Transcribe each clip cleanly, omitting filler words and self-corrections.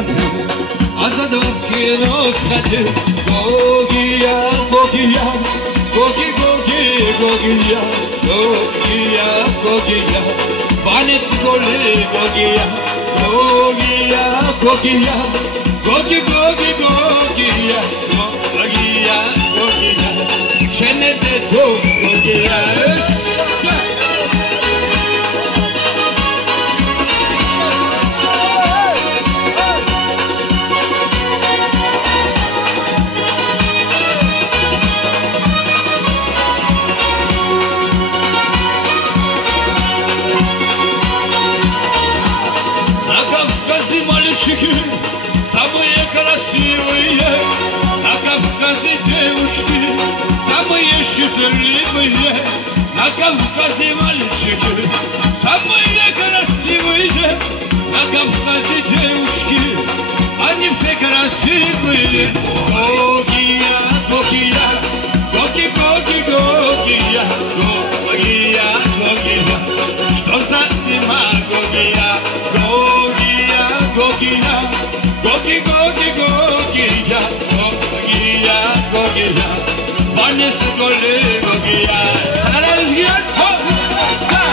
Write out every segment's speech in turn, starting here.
хаты, а задавки носхаты. Гогия, гогия, гоги-гоги, гогия, гогия, гогия, панец голи, гогия, гогия, гогия, гоги-гоги, гогия, гогия, гогия, шенете то гогия. Самые красивые на Кавказе девушки, самые счастливые на Кавказе мальчики, самые красивые на Кавказе девушки, они все красивые. Гогия, гогия, гоги-гоги-гогия, гогия, гогия, что за демагогия? Гогия, гогия, гоги-гоги-гогия, гогия, гогия, панец голи, гогия. Саразгия, гогия.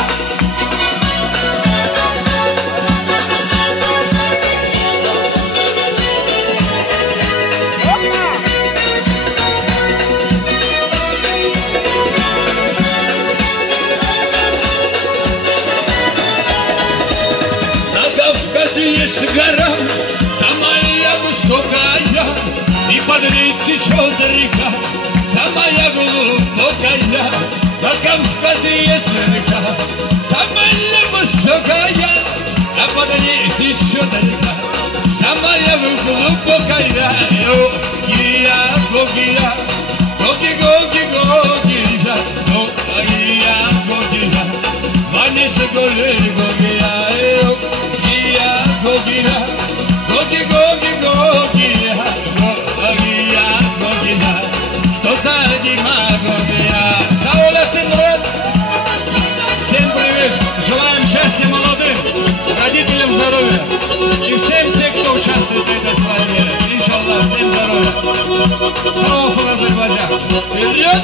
На Кавказе есть гора, самая высокая, и под ней течет река, самая глубокая. На Кавказе есть река, самая высокая, а под ней течет река, самая глубокая. Гогия, гогия, гоги-гоги-гогия, гогия, гогия, панец голи, гогия. Гогия, гогия, гоги-гоги-гогия, гогия, гогия, что за демагогия? Сауля Тимрет, всем привет, желаем счастья молодым, родителям здоровья и всем тем, кто участвует в этой славе. Иншаллах, всем здоровья. Салам Азербайджан. Вперед!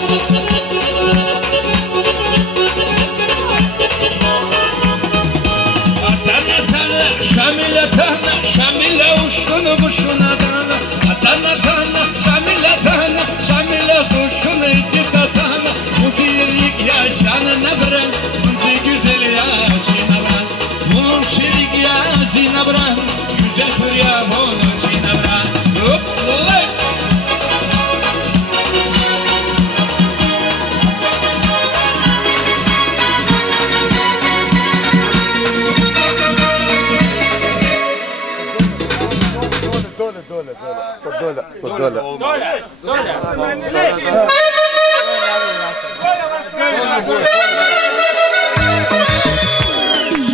Şamile tana, şamile uşunu kuşuna tana, atana tana, şamile tana, şamile kuşunu itika tana. Muzirlik ya canına bırak, muzi güzel ya cina bırak, bunun çelik ya cina bırak, güzel tür ya bunun cina bırak. Hop, olay!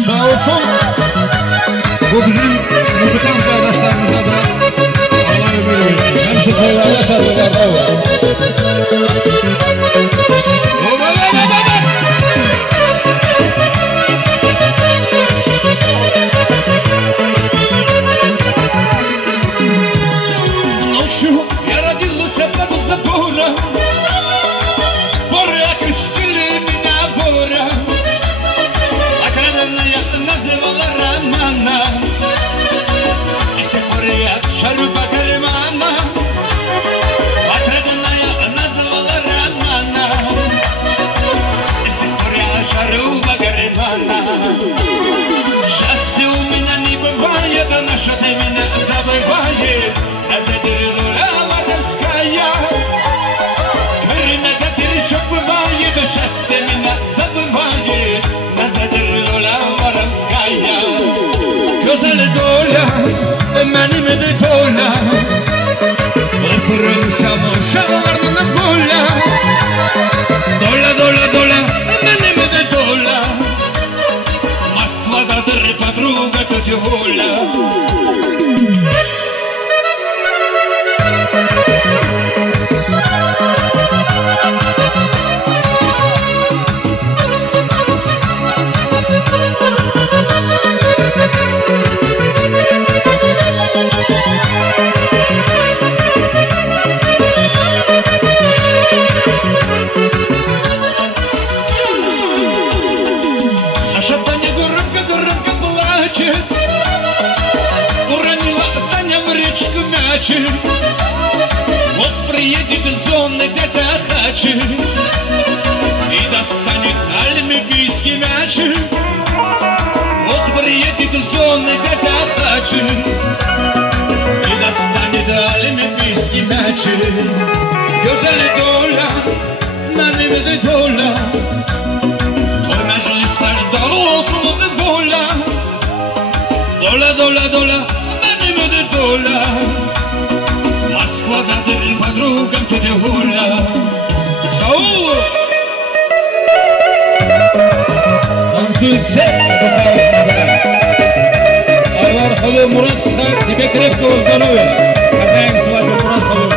Sağ olsun bu bizim müzikant kardeşlerimize de Allah ömür versin. Hemşe koylarla sarılarla var. Ночью я родился под забором, воры окрестили меня вором, окраденная называла Романа, и с тех пор я шарю по карманам, окраденная называла Романа, и с тех пор я шарю по карманам. Счастья у меня не бывает, а на что ты меня забывает. Назадрила воровская, Крымета перешок бывает, счастье меня забывает. Назадрила воровская. Güzel doля, benim de doля, oturup şamışalarına doля. Doля, doля, doля, benim de doля. Москвадаdır подруга тетя Оля. плачет. Вот приедет зона где-то хачи и достанет олимпийский мяч. Вот приедет зона где-то хачи и достанет олимпийский мяч. Güzel dola, benim de dola. O meclisler dolu olsun da dola. Dola dola dola, benim de dola. Москва'dadır подругам телефона. Шоу! Танцует все, Аллах Халу Мурат Сахар, тебе крепкого здоровья. Хозяин свадьбы Мурат Халу.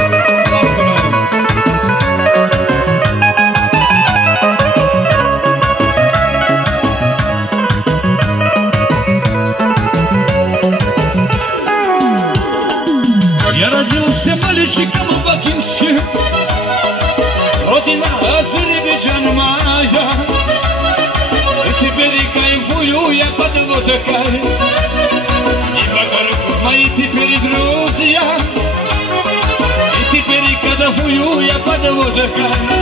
Я родился мальчиком в Бакинске, родина Азербайджан моя. И теперь кайфую я под водкой, и вокруг мои теперь друзья. И теперь кайфую я под водкой.